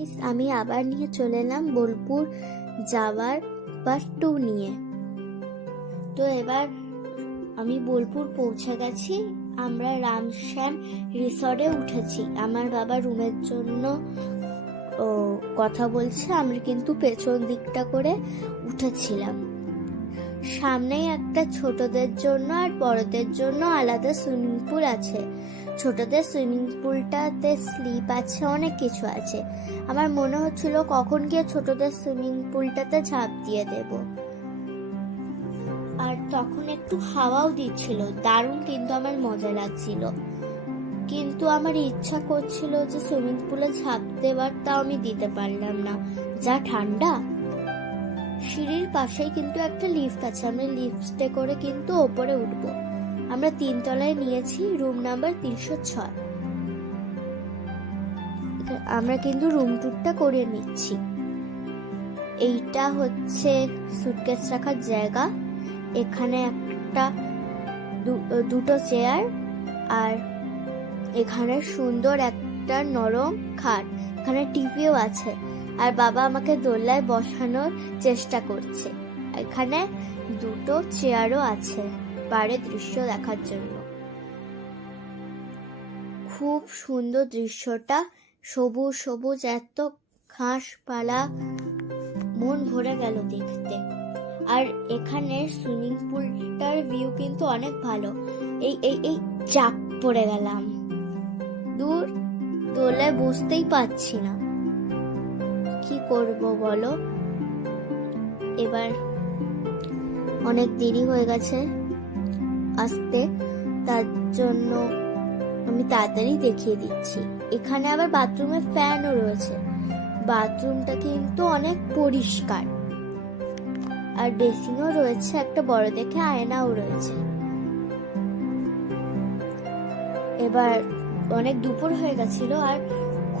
Guys আমি আবার নিয়ে চলে এলাম বোলপুর যাওয়ার পার্ট টু নিয়ে। তো এবার আমি বোলপুর পৌঁছে গেছি। আমরা রামশ্যাম রিসর্টে উঠেছি। আমার বাবা রুমের জন্য ও, কথা বলছে। আমরা কিন্তু পেছন দিকটা করে উঠেছিলাম। সামনেই একটা ছোটদের জন্য আর বড়দের জন্য আলাদা সুইমিং পুল আছে। ছোটদের সুইমিং পুলটাতে স্লিপ আছে, অনেক কিছু আছে। আমার মনে হচ্ছিল কখন গিয়ে ছোটদের সুইমিং পুলটাতে ঝাঁপ দিয়ে দেব। আর তখন একটু হাওয়াও দিচ্ছিল, দারুণ কিন্তু আমার মজা লাগছিল। কিন্তু আমার ইচ্ছা করছিল যে সুইমিং পুলে ঝাঁপ দেওয়ার তাও আমি দিতে পারলাম না। যা ঠান্ডা। সিঁড়ির পাশেই কিন্তু একটা লিফট আছে আমি লিফটে করে কিন্তু ওপরে উঠবো। আমরা তিনতলায় নিয়েছি রুম নাম্বার তিনশো ছয়। আমরা কিন্তু রুম টুরটা করে নিচ্ছি। এইটা হচ্ছে সুটকেস রাখার জায়গা। এখানে একটা দুটো চেয়ার আর এখানে সুন্দর একটা নরম খাট। এখানে টিভিও আছে। আর বাবা আমাকে দোলনায় বসানোর চেষ্টা করছে। এখানে দুটো চেয়ারও আছে। বাইরের দৃশ্য দেখার জন্য। খুব সুন্দর দৃশ্যটা। সবুজ সবুজ, এত ঘাসপালা মন ভরে গেল দেখতে। আর এখানে সুইমিং পুলটার ভিউ কিন্তু অনেক ভালো। এই এই এই, চাপ পড়ে গেলাম। দূর দোলায় বুঝতেই পারছি না। কি করব বলো? এবার অনেক দেরি হয়ে গেছে। আসতে তার জন্য আমি তাড়াতাড়ি দেখিয়ে দিচ্ছি। এখানে আবার বাথরুমে ফ্যানও রয়েছে। বাথরুমটা কিন্তু অনেক পরিষ্কার। আর বেসিংও রয়েছে, একটা বড় দেখে আয়নাও রয়েছে। এবার অনেক দুপুর হয়ে গেছিল আর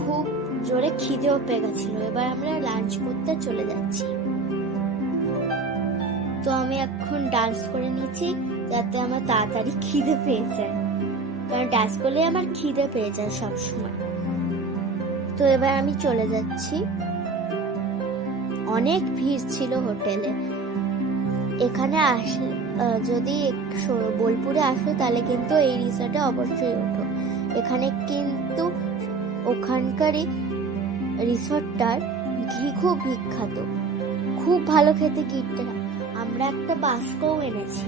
খুব জোরে খিদেও পেয়ে গেছিল। এবার আমরা লাঞ্চ করতে চলে যাচ্ছি। তো আমি এখন ডান্স করে নিচ্ছি যাতে আমার তাড়াতাড়ি খিদে পেয়ে যায়। কারণ ডান্স করলে আমার খিদে পেয়ে যায় সব সময় তো এবার আমি চলে যাচ্ছি। অনেক ভিড় ছিল হোটেলে। এখানে আসলে যদি বোলপুরে আসো, তাহলে কিন্তু এই রিসর্টে অবশ্যই ওঠো। এখানে কিন্তু ওখানকারই রিসর্টটার ঘি খুব বিখ্যাত। খুব ভালো খেতে ঘিটা আমরা একটা বাস্কও এনেছি।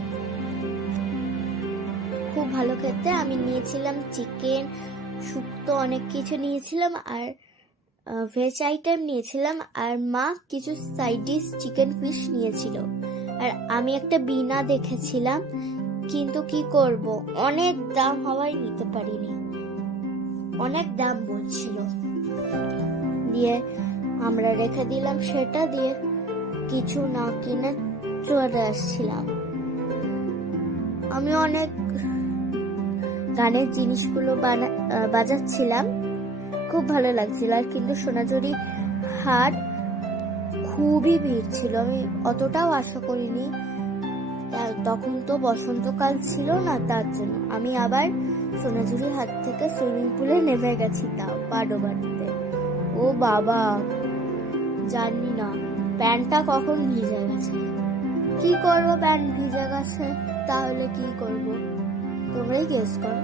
খুব ভালো খেতে। আমি নিয়েছিলাম চিকেন শুক্তো অনেক কিছু নিয়েছিলাম আর ভেজ আইটেম নিয়েছিলাম। আর মা কিছু সাইড ডিশ চিকেন ফিশ নিয়েছিল। আর আমি একটা বিনা দেখেছিলাম, কিন্তু কি করব? অনেক দাম হওয়ায় নিতে পারিনি। অনেক দাম বলছিল। দিয়ে আমরা রেখে দিলাম সেটা, দিয়ে কিছু না কিনে চলে আসছিলাম। আমি অনেক গানের জিনিসগুলো বাজাচ্ছিলাম। খুব ভালো লাগছিল। আর কিন্তু সোনাঝুরি হাট খুবই ভিড় ছিল। আমি অতটাও আশা করিনি। তখন তো বসন্তকাল ছিল না তার জন্য। আমি আবার সোনাঝুরি হাট থেকে সুইমিং পুলে নেমে গেছি তাও পাডো বাড়িতে ও বাবা, জানি না। প্যান্টটা কখন ভিজে গেছে? কি করব প্যান্ট ভিজে গেছে? তাহলে কি করব? তোমরাই গেস করো।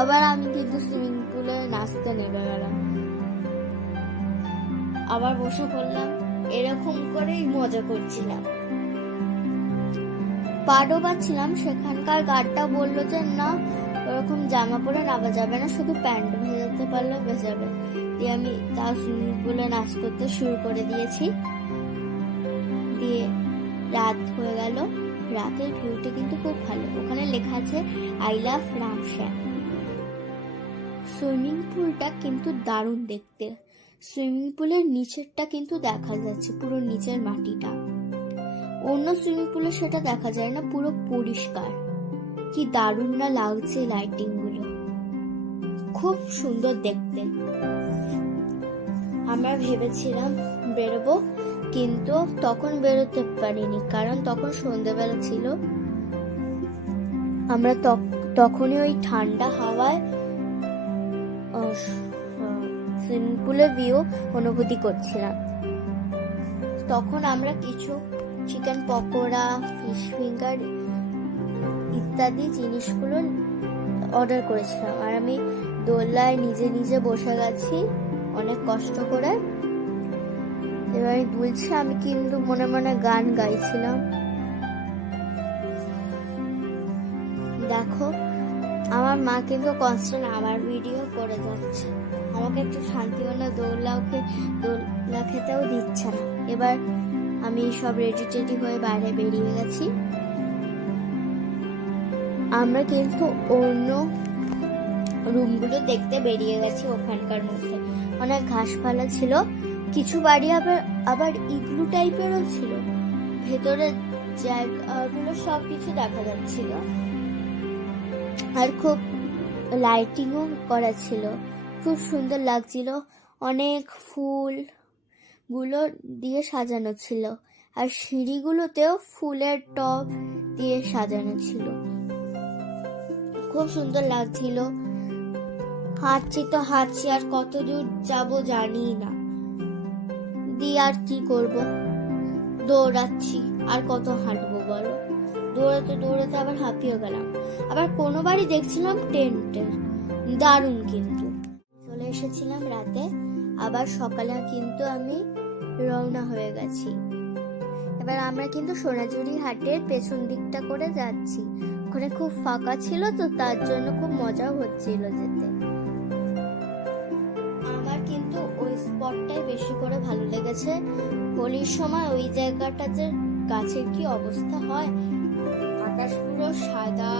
আবার আমি কিন্তু সুইমিং পুলে নাচতে নেমে গেলাম। আবার বসে পড়লাম, এরকম করেই মজা করছিলাম। পাডও পাচ্ছিলাম, সেখানকার গার্ডটা বলল যে, না, ওরকম জামা পরে নামা যাবে না, শুধু প্যান্ট ভেজাতে পারলে ভেজাবে দিয়ে আমি তাও সুইমিং পুলে নাচ করতে শুরু করে দিয়েছি। দিয়ে রাত হয়ে গেল। রাতের ভিউটা কিন্তু খুব ভালো। ওখানে লেখা আছে, আই লাভ রামশ্যাম। সুইমিং পুলটা কিন্তু দারুণ দেখতে। সুইমিং পুলের নিচেরটা কিন্তু দেখা যাচ্ছে, পুরো নিচের মাটিটা। অন্য সুইমিং পুলে সেটা দেখা যায় না, পুরো পরিষ্কার। কি দারুণ না লাগছে লাইটিংগুলো। খুব সুন্দর দেখতে। আমরা ভেবেছিলাম বেরোবো, কিন্তু তখন বেরোতে পারিনি, কারণ তখন সন্ধেবেলা ছিল। আমরা তখ- তখনই ওই ঠান্ডা হাওয়ায় সুইমিং পুলের ভিউ অনুভূতি করছিলাম। তখন আমরা কিছু চিকেন পকোড়া ফিশ ফিঙ্গার ইত্যাদি জিনিসগুলো অর্ডার করেছিলাম। আর আমি দোলায় নিজে নিজে বসে গেছি। অনেক কষ্ট করে। এবার দুলছি, আমি কিন্তু মনে মনে গান গাইছিলাম। দেখো, আমার মা কিন্তু কনস্ট্যান্ট আমার ভিডিও করে যাচ্ছে। আমাকে একটু শান্তি শান্তিমনে দোলাকে দোলা খেতেও দিচ্ছে না। এবার আমি সব রেডি টেডি হয়ে বাইরে বেরিয়ে গেছি। আমরা কিন্তু অন্য রুমগুলো দেখতে বেরিয়ে গেছি ওখানকার মধ্যে। অনেক ঘাসপালা ছিল, কিছু বাড়ি আবার আবার ইগলু টাইপেরও ছিল। ভেতরের জায়গাগুলো সব কিছু দেখা যাচ্ছিল। আর খুব লাইটিংও করা ছিল। খুব সুন্দর লাগছিল। অনেক ফুলগুলো দিয়ে সাজানো ছিল। আর সিঁড়িগুলোতেও ফুলের টব দিয়ে সাজানো ছিল। খুব সুন্দর লাগছিল। হাঁটছি তো হাঁটছি, আর কত দূর যাব জানি না। দিয়ে আর কি করব? দৌড়াচ্ছি, আর কত হাঁটবো বলো? দৌড়াতে দৌড়াতে আবার হাঁপিয়ে গেলাম। আবার কোনো বাড়ি দেখছিলাম টেন্টের দারুণ কিন্তু। চলে এসেছিলাম রাতে, আবার সকালে কিন্তু আমি রওনা হয়ে গেছি। এবার আমরা কিন্তু সোনাঝুরি হাটের পেছন দিকটা করে যাচ্ছি। ওখানে খুব ফাঁকা ছিল তো, তার জন্য খুব মজাও হচ্ছিল যেতে। ভালো লেগেছে। হোলির সময় ওই জায়গাটাতে গাছের কি অবস্থা হয়? আকাশ পুরো সাদা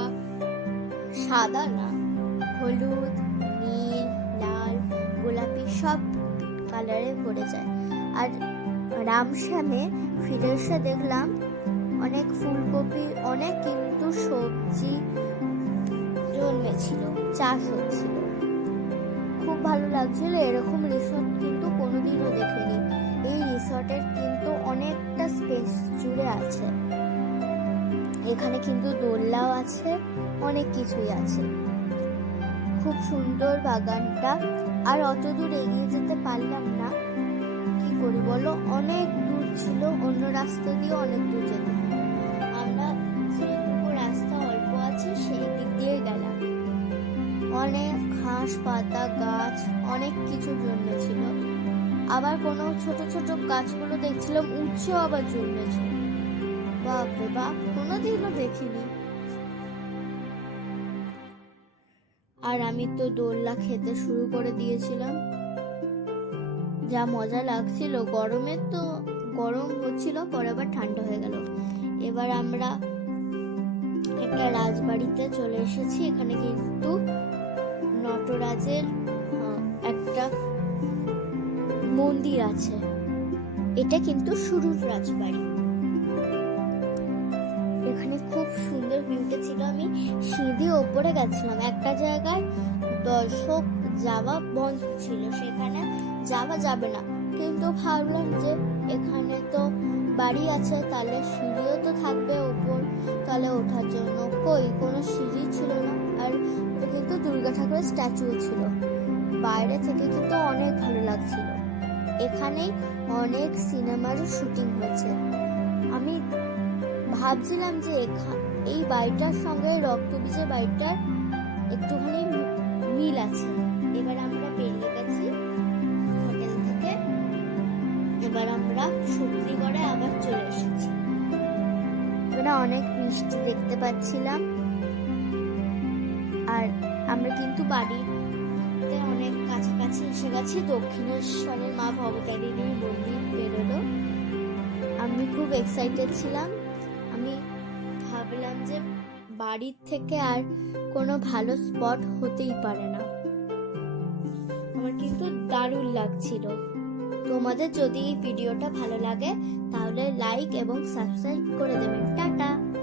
সাদা না। হলুদ, নীল, লাল, গোলাপি সব কালারে ভরে যায়। আর রামশ্যামে ফিরে এসে দেখলাম, অনেক ফুলকপি, অনেক কিন্তু সবজি জন্মেছিল, চাষ হচ্ছিল। ভালো লাগছিল, এরকম রিসর্ট কিন্তু কোনোদিনও দেখিনি। এই রিসর্টের কিন্তু অনেকটা স্পেস জুড়ে আছে। এখানে কিন্তু দোলনাও আছে, অনেক কিছুই আছে। খুব সুন্দর বাগানটা। আর অত দূর এগিয়ে যেতে পারলাম না। কি করি বলো? অনেক দূর ছিল, অন্য রাস্তা দিয়ে অনেক দূর যেতে পাতা, গাছ, অনেক কিছু জন্মেছিল আবার কোনো ছোট ছোট গাছগুলো দেখছিলাম উচ্ছেও আবার জন্মেছে। বাপরে বাপ, কোনোদিনও দেখিনি। আর আমি তো দোল্লা খেতে শুরু করে দিয়েছিলাম। যা মজা লাগছিল, গরমে তো গরম হচ্ছিল, পরে আবার ঠান্ডা হয়ে গেল। এবার আমরা একটা রাজবাড়িতে চলে এসেছি, এখানে কিন্তু নটরাজের আহ, একটা মন্দির আছে। এটা কিন্তু শুরুর রাজবাড়ি। এখানে খুব সুন্দর ভিউটা ছিল। আমি সিঁড়ি ওপরে গেছিলাম। একটা জায়গায় দর্শক যাওয়া বন্ধ ছিল। সেখানে যাওয়া যাবে না। কিন্তু ভাবলাম যে এখানে তো বাড়ি আছে তাহলে সিঁড়িও তো থাকবে ওপর। তাহলে ওঠার জন্য কই? কোনো সিঁড়ি ছিল না। আর ওটা কিন্তু দুর্গা ঠাকুরের স্ট্যাচুও ছিল। বাইরে থেকে কিন্তু অনেক ভালো লাগছিল। এখানেই অনেক সিনেমারও শুটিং হয়েছে। আমি ভাবছিলাম যে এই বাড়িটার সঙ্গে রক্তবীজের বাড়িটার একটুখানি মিল আছে। এবার আমরা বেরিয়ে গেছি হোটেল থেকে। এবার আমরা শক্তিগড়ে আবার চলে এসেছি। এখানে অনেক মিষ্টি দেখতে পাচ্ছিলাম। আর আমরা কিন্তু বাড়িতে অনেক কাছাকাছি এসে গেছি। দক্ষিণেশ্বরের মা ভবতারিণীর মন্দির বেরোলো। আমি খুব এক্সাইটেড ছিলাম। আমি ভাবলাম যে বাড়ির থেকে আর কোনো ভালো স্পট হতেই পারে না। আমার কিন্তু দারুণ লাগছিল। তোমাদের যদি এই ভিডিওটা ভালো লাগে, তাহলে লাইক এবং সাবস্ক্রাইব করে দেবেন। টাটা!